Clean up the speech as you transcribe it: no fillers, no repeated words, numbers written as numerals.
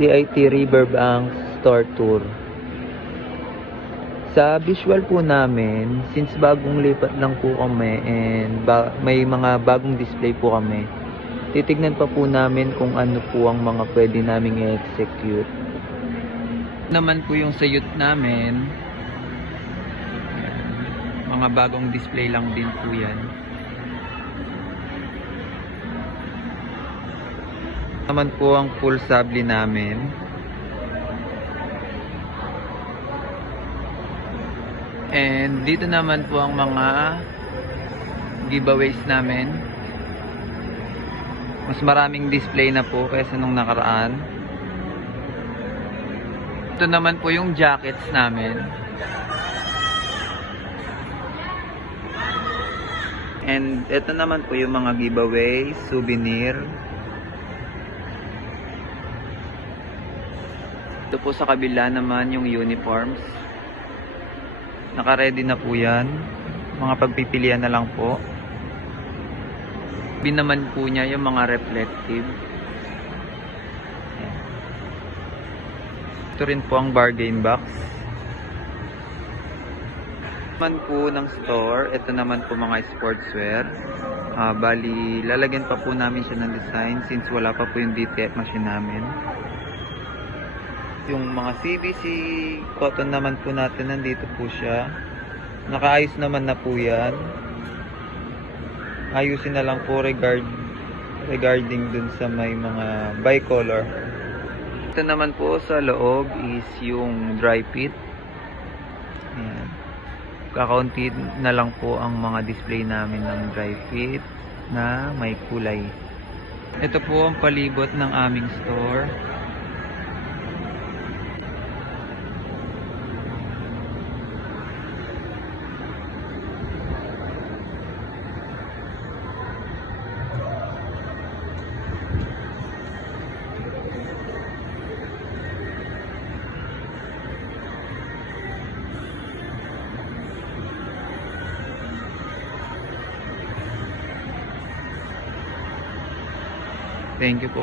TIT Riverbank Store Tour. Sa visual po namin, since bagong lipat lang po kami and may mga bagong display po kami, titignan pa po namin kung ano po ang mga pwede naming i-execute. Naman po yung sa youth namin, mga bagong display lang din po yan. Naman po ang full sabli namin. And dito naman po ang mga giveaways namin. Mas maraming display na po kaysa nung nakaraan. Ito naman po yung jackets namin. And ito naman po yung mga giveaway, souvenir. Ito po sa kabila naman yung uniforms. Naka-ready na po yan. Mga pagpipilian na lang po. Bin naman po niya yung mga reflective. Ayan. Ito rin po ang bargain box. Naman po ng store, ito naman po mga sportswear. Bali, lalagyan pa po namin siya ng design since wala pa po yung DTF machine namin. Yung mga CBC cotton naman po natin, nandito po siya. Nakaayos naman na po yan. Ayusin na lang po regarding dun sa may mga bicolor. Ito naman po sa loob is yung dry fit. Ayan. Kakaunti na lang po ang mga display namin ng dry fit na may kulay. Ito po ang palibot ng aming store. Thank you po.